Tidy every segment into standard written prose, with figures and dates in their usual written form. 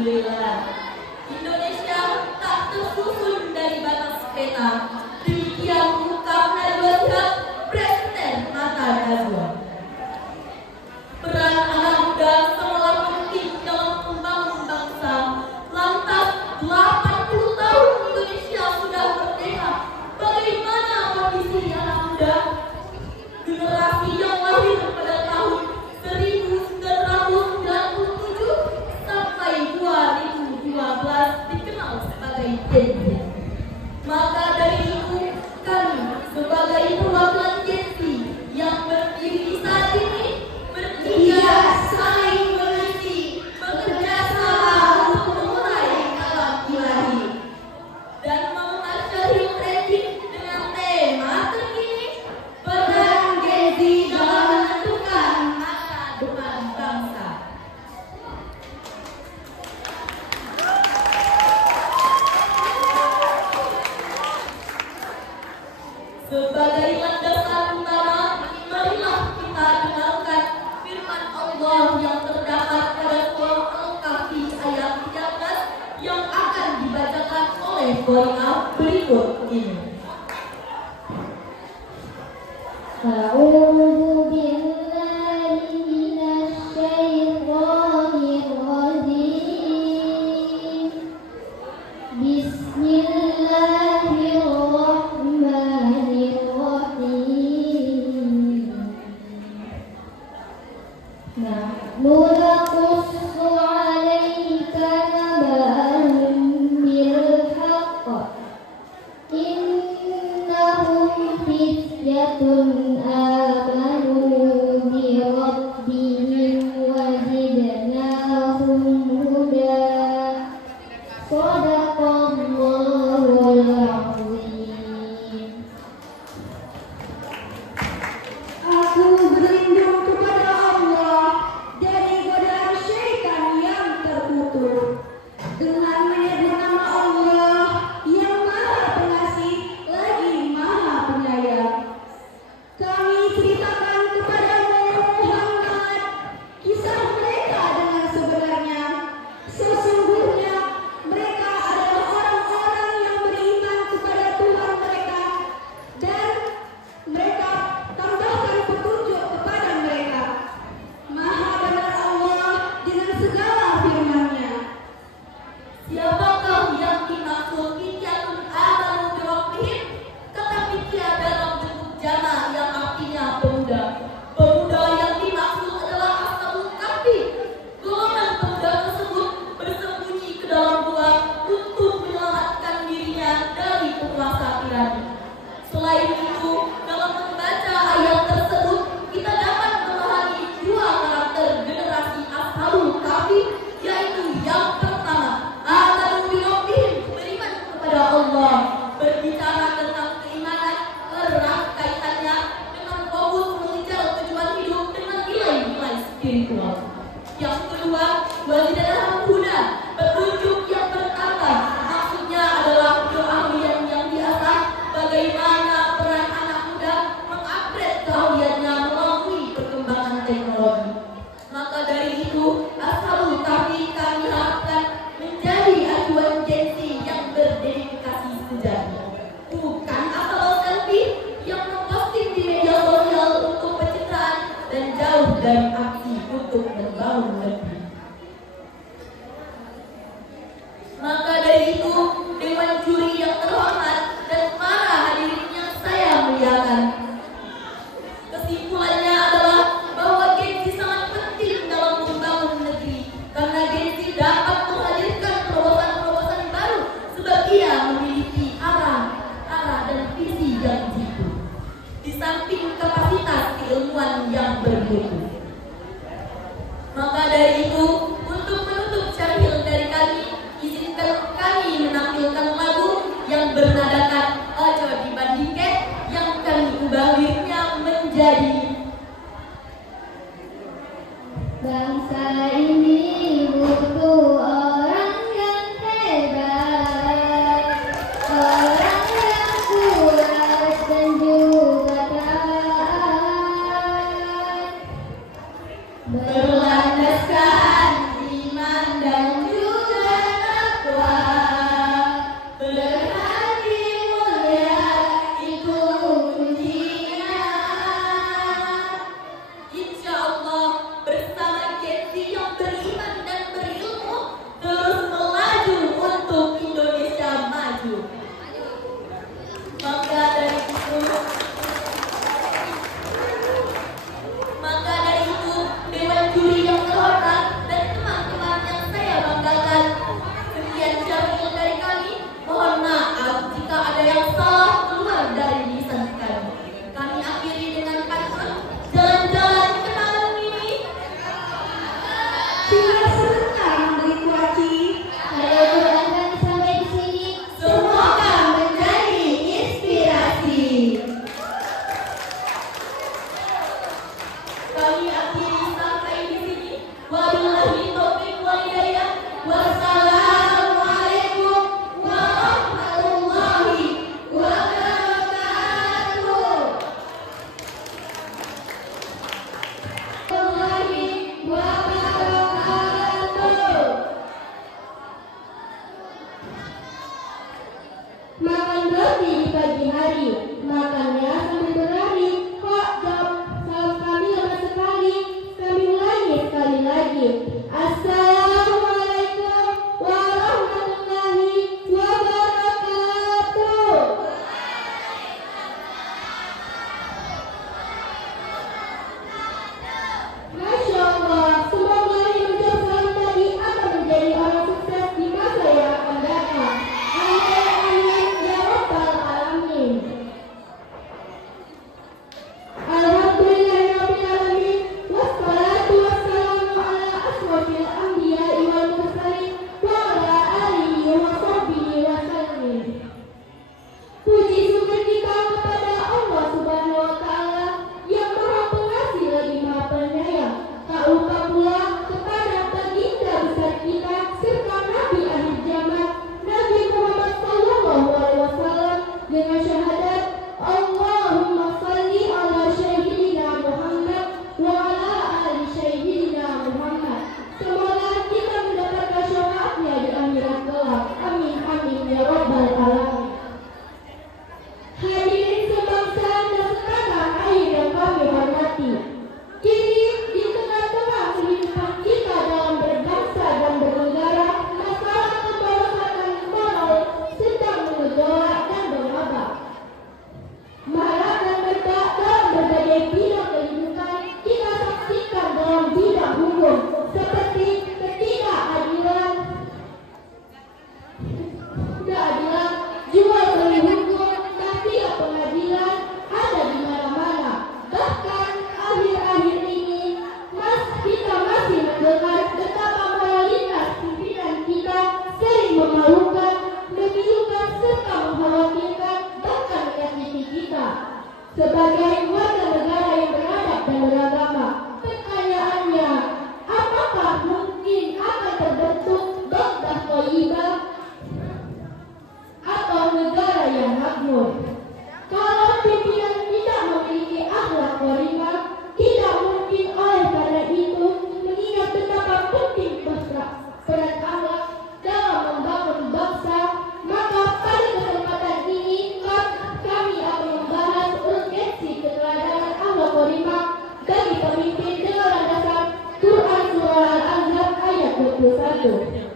Alhamdulillah, Indonesia tak tersusun dari batas peta. Demikian ungkapnya dua pihak Presiden Hatta Najwa. Peran anak muda sangatlah penting dalam membangun bangsa. Lantas 80 tahun Indonesia sudah merdeka. Bagaimana kondisi anak muda? Generasi yang lahir pada tahun 1997 sampai 2012 dikenal sebagai Gen Z. Maka dari itu kami sebagai perwakilan Gen Z yang berdiri saat ini bertiga saling mengisi, bekerja sama untuk mengurai kalam ilahi dan mengakhiri trending dengan tema terkini peran Gen Z dalam menentukan masa depan bangsa. Sebagai landasan utama, marilah kita dengarkan firman Allah yang terdapat pada surah Al-Kahfi ayat 13 yang akan dibacakan oleh Korina berikut ini. A'udzu billahi minasy syaithanir rajim. Bismillahirrahmanirrahim. Nahnu naqussu 'alaika naba'ahum bil haqq. Innahum fityatun amanu bi rabbihim wa zidnahum huda. Shadaqallahul azim. Aku berlindung kepada Allah dari godaan syaitan yang terkutuk dengan menyebut nama Allah yang Maha Pengasih lagi Maha Penyayang. Kami ceritakan kepadamu Muhammad kisah mereka dengan sebenarnya. Sesungguhnya mereka adalah orang-orang yang beriman kepada Tuhan mereka dan mereka tambahkan petunjuk kepada mereka. Maha benar Allah dengan segala firman-Nya. Siapakah yang dimaksud fityatun amanu bi rabbihim? Kata fitya dalam bentuk jama yang artinya pemuda. Pemuda yang dimaksud adalah ashabul kahfi. Golongan pemuda tersebut bersembunyi ke dalam gua untuk menyelamatkan dirinya dari penguasa tirani. Selain itu, dalam membaca ayat tersebut, kita dapat memahami dua karakter generasi ashabul kahfi, yaitu yang pertama, amanu bi rabbihim, beriman kepada Allah. Berbicara tentang keimanan, erat kaitannya dengan fokus mengejar tujuan hidup dengan nilai-nilai spiritual. Yang kedua, wazidnahum huda, petunjuk yang bertambah. Maksudnya adalah keahlian yang diasah, bagaimana peran anak muda mengupgrade keahliannya melalui perkembangan teknologi. Maka dari itu, ashabul kahfi kami harapkan menjadi acuan Gen Z yang berdedikasi sejati. Bukan asal selfie yang memposting di media sosial untuk pencitraan dan jauh dari aksi untuk membangun negeri. Maka dari itu, Dewan Juri yang terhormat dan para hadirin yang saya muliakan, kesimpulannya adalah bahwa Gen Z sangat penting dalam membangun negeri, karena Gen Z dapat menghadirkan terobosan-terobosan baru sebab ia memiliki arah dan visi yang jitu, di samping kapasitas keilmuan yang bermutu. Maka dari itu, untuk menutup syarhil dari kami, izinkan kami menampilkan lagu yang bernadakan Ojo Dibandingke yang kami ubah liriknya menjadi Bangsa ini butuh orang yang hebat, orang yang kuat dan juga taat, berlandaskan iman dan juga Kami akhiri sampai di sini. Wabillahi taufiq wal hidayah. Wassalamualaikum warahmatullahi wabarakatuh. Makan roti di pagi hari, makannya sambil berlari. Kok jawab salam kami lama sekali? Kami ulangi sekali lagi. Assalamualaikum warahmatullahi wabarakatuh. Masya Allah, semoga yang menjawab salam tadi akan menjadi orang sukses di masa yang akan datang. Amin, amin, ya Rabbal Alamin. Alhamdulillahirabbil alamin, wassalatu wassalamu ala asrofil anbiya'i wal mursalin wa ala alihi wa sahbihi wa sallim. Puji syukur kita kepada Allah Subhanahu wa Ta'ala yang Maha Pengasih lagi Maha Penyayang. Tak lupa pula kepada baginda besar kita serta Nabi akhir zaman, Nabi Muhammad sallallahu alaihi wasallam, dengan syahadat Allahumma salli ala sayyidina Muhammad wa ala ali sayyidina Muhammad. Semoga kita mendapatkan syafaatnya di akhirat kelak. Amin, amin, ya Rabbal Alamin. Hadirin sebangsa dan setanah air yang kami hormati, kini di tengah-tengah kehidupan kita dalam berbangsa dan bernegara, masalah kebangsaan moral sedang mengejolak dan berwabah. Marah dan berdak dalam berbagai bidang kehidupan kita saksikan dalam bidang hukum, seperti ketidakadilan, jual beli hukum, mafia pengadilan ada di mana-mana. Bahkan akhir-akhir ini kita masih mendengar betapa moralitas pimpinan kita sering memalukan, memilukan serta mengkhawatirkan, bahkan menyakiti kita. Sebagai warga negara yang beradab dan beragama, pertanyaannya, apakah mungkin akan terbentuk Baghdad Thayyibah atau negara yang makmur? Kalau pimpinan tidak memiliki akhlak karimah, tidak mungkin. Oleh karena itu, mengingat betapa penting peran akhlak dalam membangun bangsa, maka pada kesempatan ini kami akan membahas urgensi keteladanan akhlak karimah bagi pemimpin dengan landasan Quran Surah Al-Ahzab ayat 21.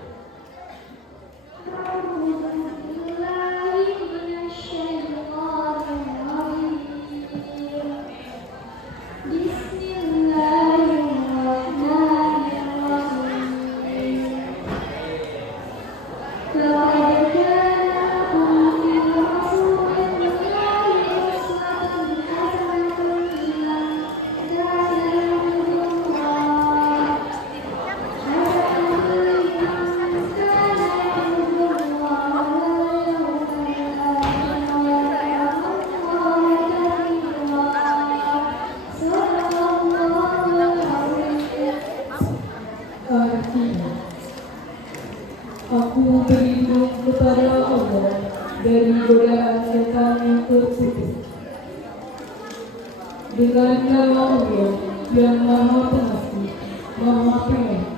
Aku berlindung kepada Allah dari godaan setan yang terkutuk. Dengan nama Allah yang Maha Pengasih, Maha Penyayang.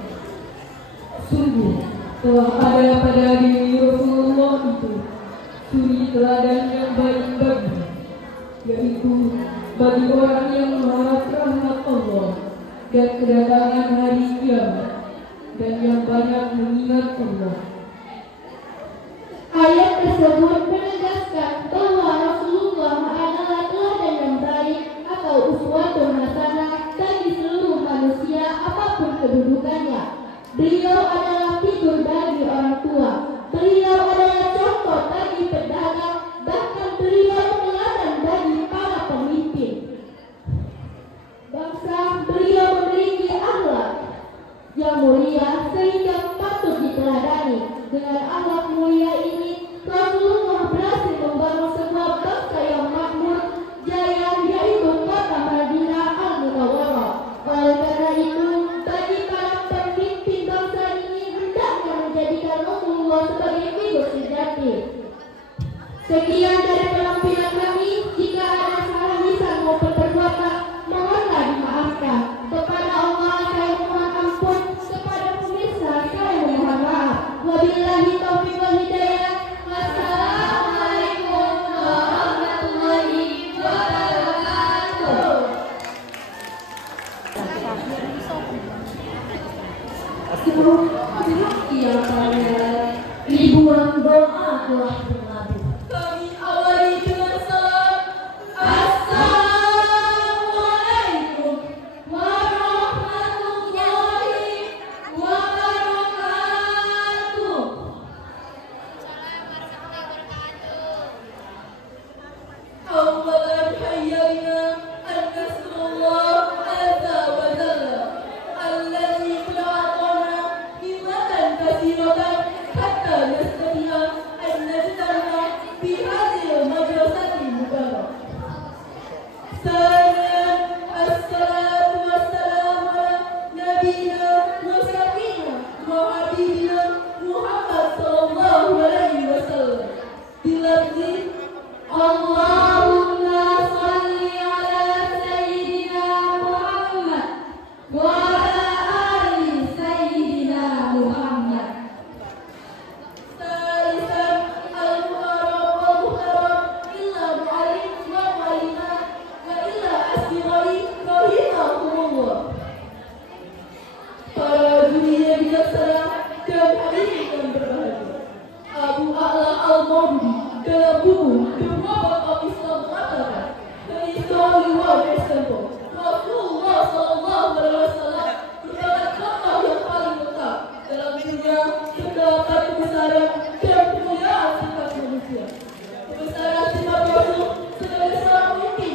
Sungguh telah ada pada diri Rasulullah itu suri teladan yang baik bagi, yaitu bagi orang yang mengharap rahmat Allah dan kedatangan hari kiamat, dan yang banyak mengingat Allah. Ayat tersebut menegaskan bahwa Rasulullah adalah teladan yang baik atau uswatun hasanah bagi seluruh manusia apapun kedudukannya. Beliau adalah figur bagi orang tua. Beliau adalah contoh bagi pedagang. Bahkan beliau teladan bagi para pemimpin bangsa. Beliau memiliki akhlak yang mulia sehingga patut diteladani. Dengan akhlak mulia ini, Rasulullah berhasil membangun sebuah bangsa yang makmur, jaya, yaitu kota Madinah Al-Munawwarah. seluruh rezeki yang kalian. Ribuan doa telah berlalu. Kami awali dengan salam. Assalamualaikum warahmatullahi wabarakatuh. Awalan hayyina an nasrullah azza wa jalla alladzi khalaqana himatan katsiratan hatta nastati'a an najtama fi hadhihi madrasati mubarakah. Thaniyan assalatu wassalamu ala nabiyyina wa sayyidina wa habibina Muhammad sallallahu alaihi wasallam. Bilafzi Allahumma salli ala Sayyidina Muhammad wa ala ali Sayyidina Muhammad. Salisan al-muharram wal-muharram illa mu'allim wa mu'allimat wa illa asbirari rahimahumullah. Para dunia bijaksana dan hadirin yang berbahagia, Abu A'la al-Maududi dalam buku The Prophet of Islam mengatakan, "The history was example. Rasulullah sallallahu alaihi wasallam merupakan contoh yang paling lengkap dalam dunia terdapat kebesaran dan kemuliaan sifat manusia. Kebesaran sifat Rasul sebagai seorang pemimpin,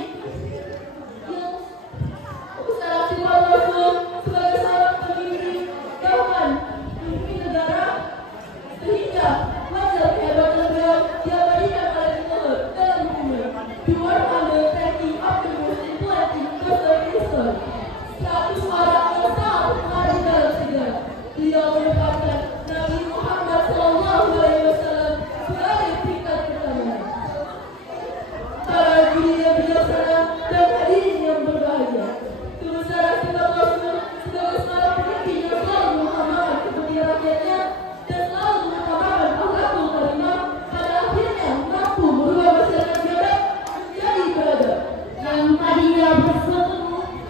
kebesaran sifat Rasul sebagai seorang pemimpin, bahkan pemimpin negara, sehingga wajar kehebatan beliau diabadikan oleh Tuhan dalam bukunya The 130 of the most important person in history. 100 orang yang sangat berpengaruh dalam sejarah. Beliau menempatkan Nabi Muhammad SAW sebagai tingkat pertama. Para dunia bijaksana dan hadirin yang berbahagia, kebesaran sifat Rasul sebagai seorang pemimpin yang selalu mengutamakan kepentingan rakyatnya dan selalu mengutamakan akhlakul karimah pada akhirnya mampu merubah masyarakat Jawa menjadi beradab. Yang tadinya bersatu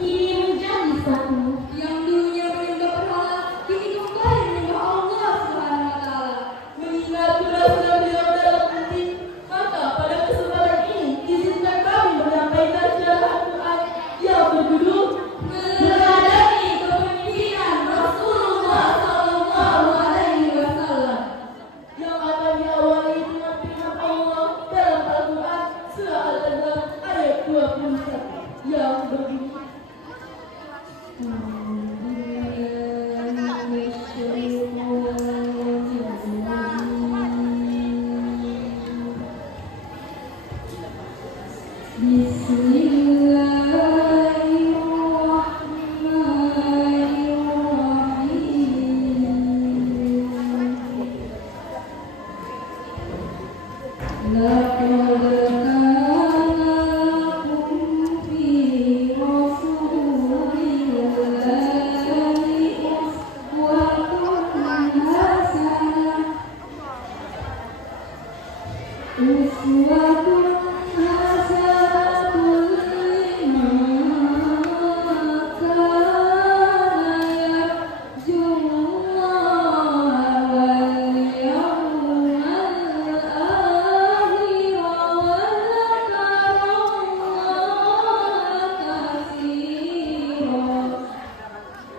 kini menjadi satu. Yang dulunya menyembah berhala kini kembali menyembah Allah Subhanahu wa taala. Mengingat keberhasilan beliau dalam penting, maka pada kesempatan ini izinkan kami menyampaikan syarah Al-Quran yang berjudul Meladani kepemimpinan Rasulullah sallallahu alaihi wasallam. yang akan diawali dengan firman Allah dalam Al-Quran surah Al-Azhar ayat 21 yang berbunyi,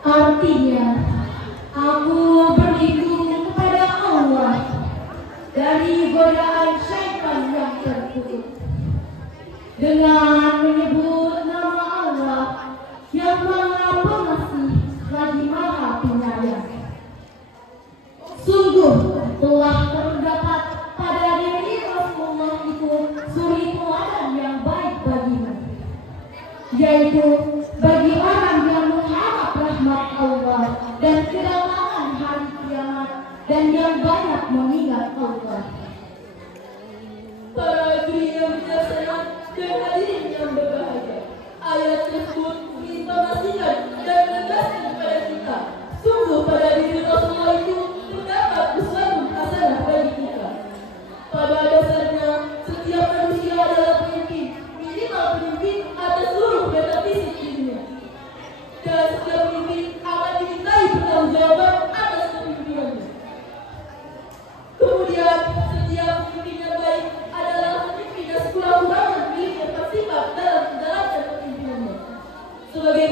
Artinya, aku berlindung kepada Allah dari godaan syaitan yang terkutuk dengan menyebut nama Allah yang Maha Pengasih lagi Maha Penyayang. Sungguh telah terdapat pada diri Rasulullah itu suri teladan yang baik bagimu, yaitu bagi orang yang mengharap rahmat Allah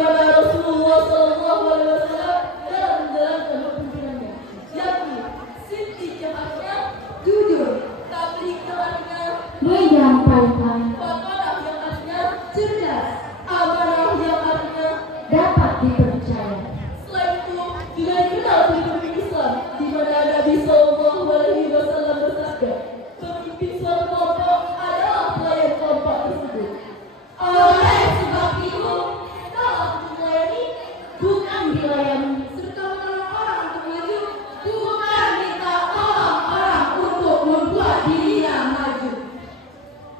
sebagaimana Rasulullah SAW dalam menjalankan kepemimpinannya, yakni siddiq yang artinya jujur, tabligh yang artinya menyampaikan, fatonah yang artinya cerdas, amanah yang artinya dapat dipercaya. selain itu juga dikenal pemimpin Islam, di mana Nabi SAW bersabda, pemimpin suatu kelompok adalah pelayan kelompok tersebut. Oleh sebab itu, dalam melayani bukan dilayani, serta menolong orang untuk maju, bukan minta tolong orang untuk membuat dirinya maju.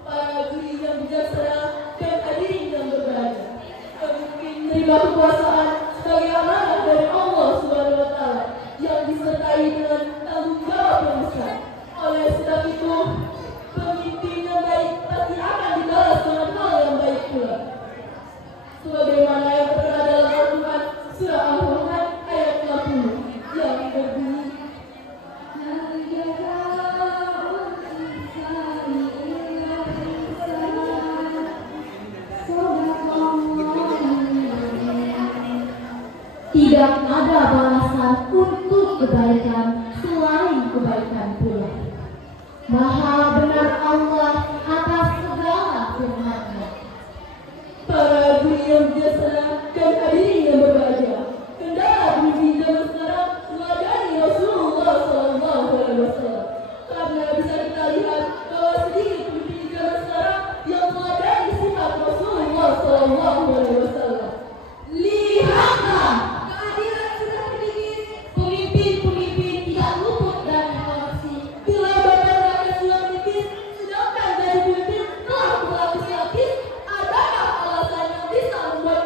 Para hadirin yang bijaksana dan hadirin yang berbahagia, pemimpin menerima kekuasaan sebagai amanah dari Allah Subhanahu wa Ta'ala yang disertai dengan tanggung jawab yang besar. Oleh sebab itu, pemimpin yang baik pasti akan dibalas dengan hal yang baik pula. Sebagaimana yang tertera dalam Al-Quran surah Al-Rahman ayat 60 yang berbunyi, Tidak ada balasan untuk kebaikan selain kebaikan pula. Maha benar Allah atas segala firman-Nya. para hadirin yang bijaksana dan hadirin yang berbahagia, kendala pemimpin zaman sekarang meladani Rasulullah SAW. Karena bisa kita lihat bahwa sedikit pemimpin zaman sekarang yang meladani sifat Rasulullah SAW. Lihatlah, keadilan sudah sedikit, pemimpin-pemimpin tidak luput dari korupsi. Bila badan rakyat sudah menipis, sedangkan dari pemimpin telah berlapis-lapis, adakah alasan yang bisa membuat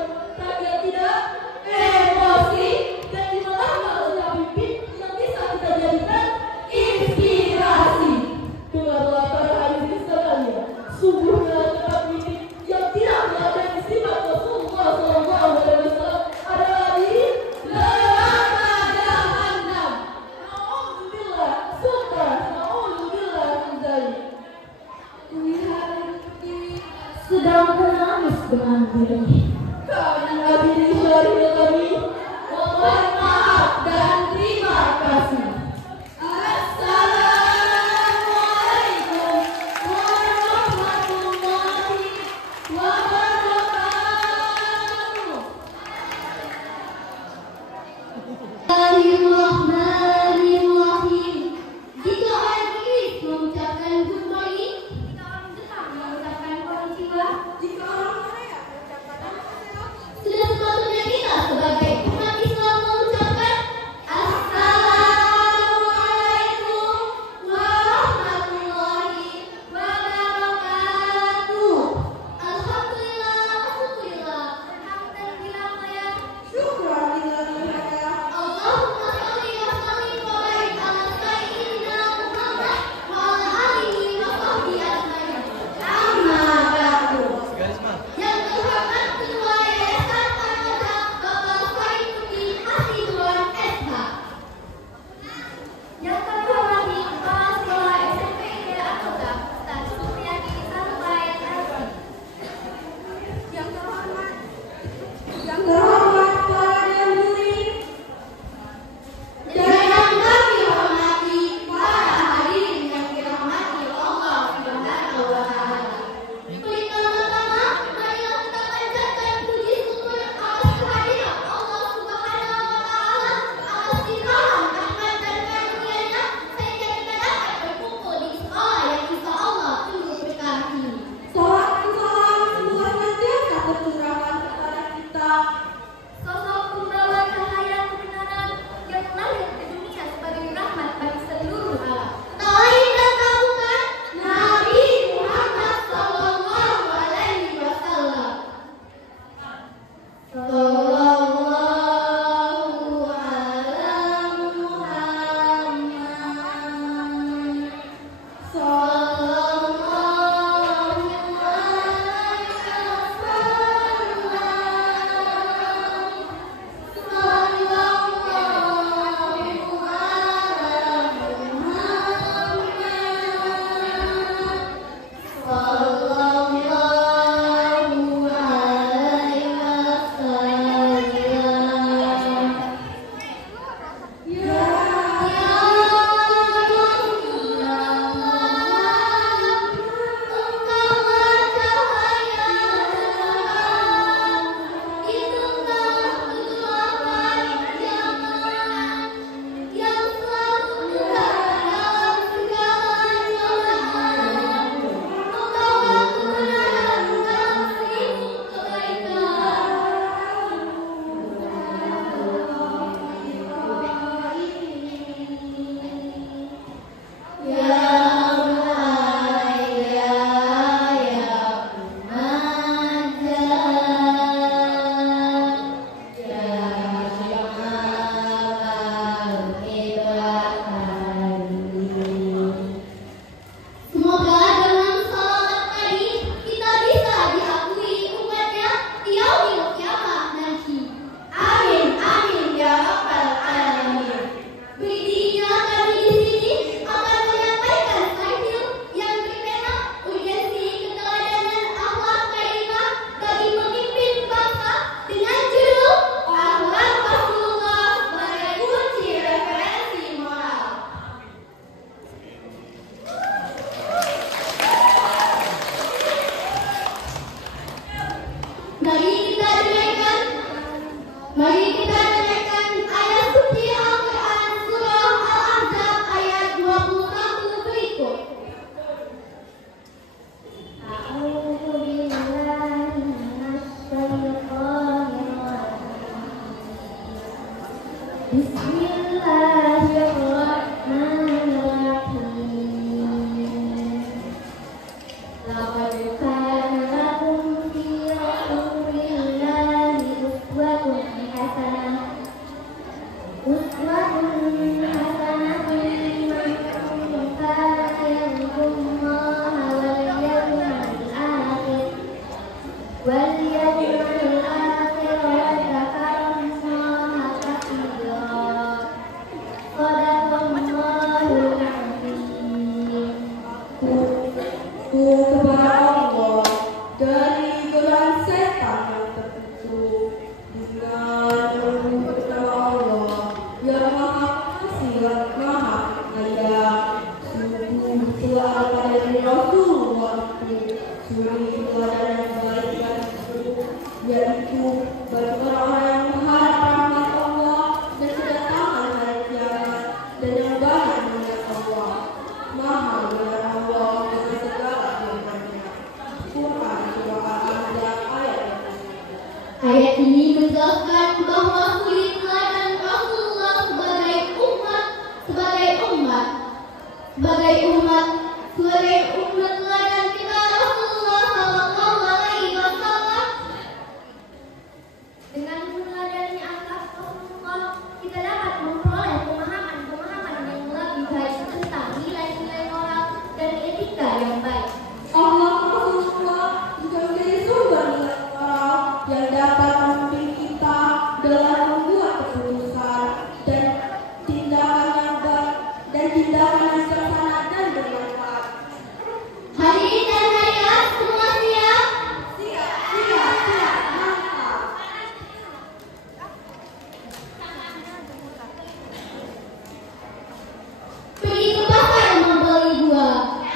Mari kita dengarkan ayat suci Al-Quran surah Al-Ahzab ayat 21 berikut. A'udzu billahi minasyaitonir rajim. Bismillahirrahmanirrahim. Laqad kana lakum fi rasulillahi uswatun hasanah. Uswatun hasanatun liman kana yarjullaha wal yawmal akhir wa dzakarallaha katsiran. Shadaqallahul azim. Kepada Allah dari godaan setan yang terkutuk dengan menyebut nama Allah yang Maha Pengasih dan Maha Penyayang. Sungguh telah pada diri Rasulullah itu suri teladan yang baik dan buruk, yaitu bagi orang-orang yang mengharap rahmat Allah dan kedatangan hari kiamat dan yang banyak mengingat Allah. Maha benar Allah dengan segala firman-Nya. Quran surah Al-Ahzab ayat 1. Ayat ini menjelaskan bahwa suri teladan Rasulullah sebagai umat teladan kita Rasulullah Sallallahu Alaihi Wasallam. Dengan meneladani akhlak Rasulullah, kita dapat memperoleh pemahaman yang lebih baik tentang nilai-nilai moral dan etika yang baik. Allah Rasulullah juga menjadi sumber nilai moral yang dapat memimpin kita dalam membuat keputusan dan tindakan yang baik dan tindakan yang bijaksana dan bermanfaat. Hadirin dan hadirat semua siap? Siap, mantap. Pergi ke pasar membeli buah.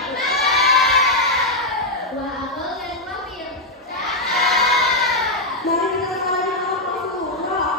Buah apel dan buah pir. Mari kita saling Rasulullah.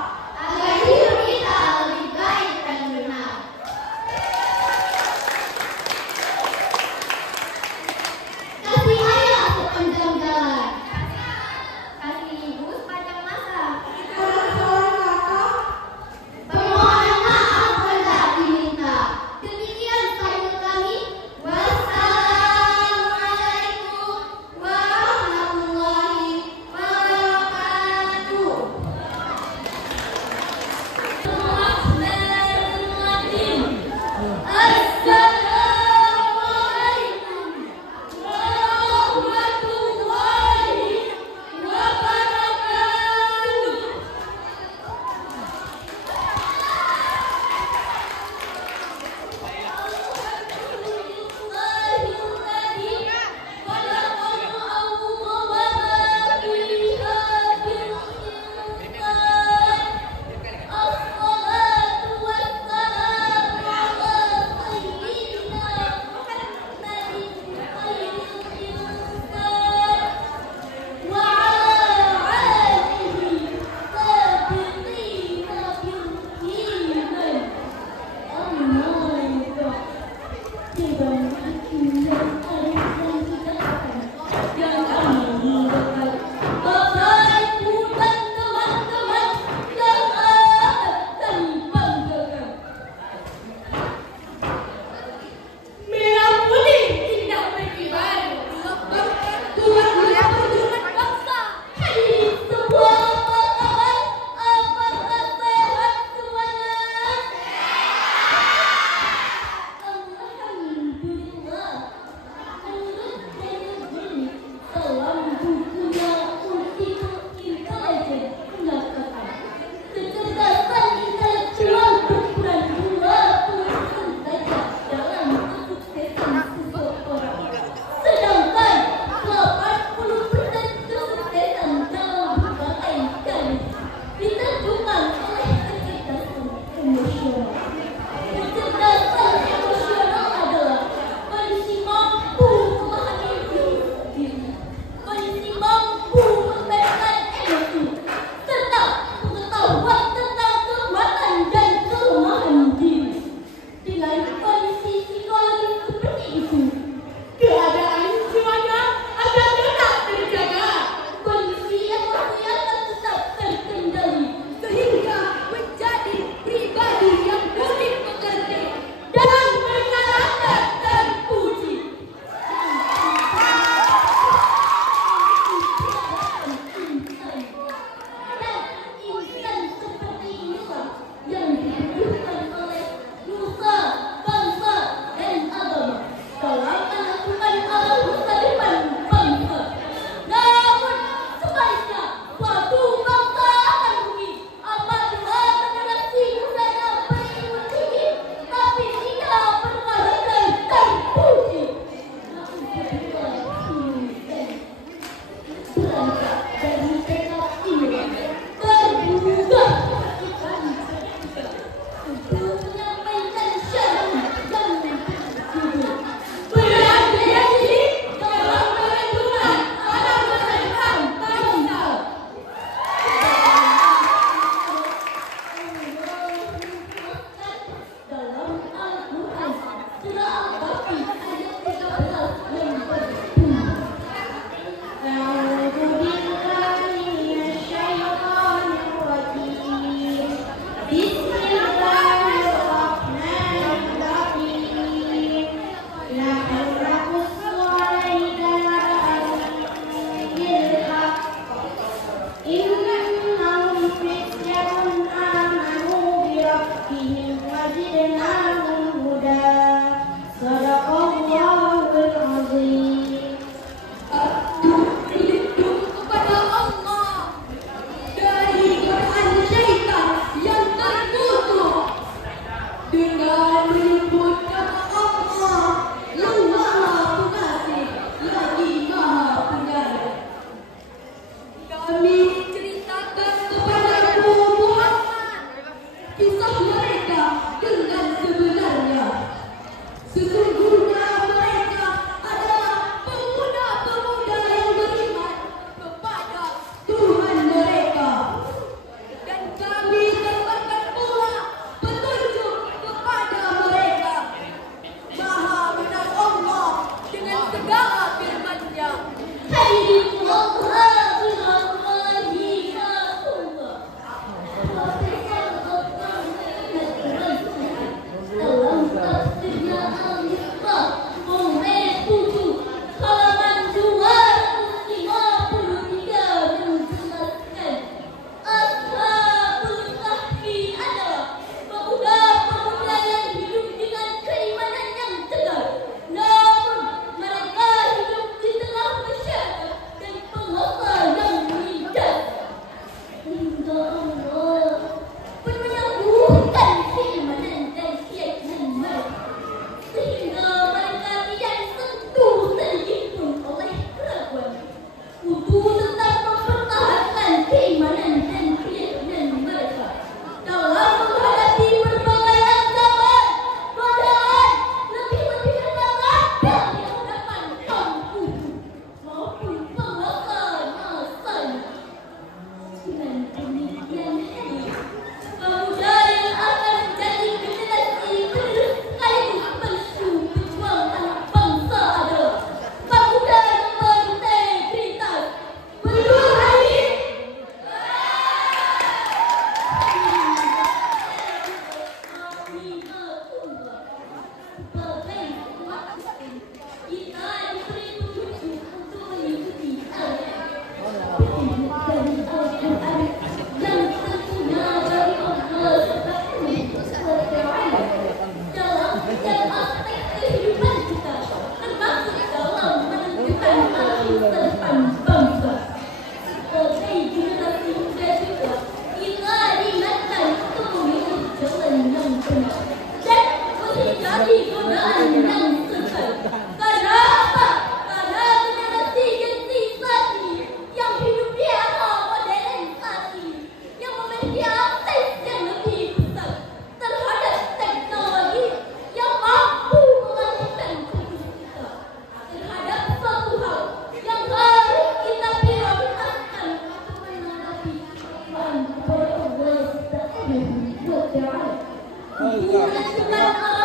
Tuhan juga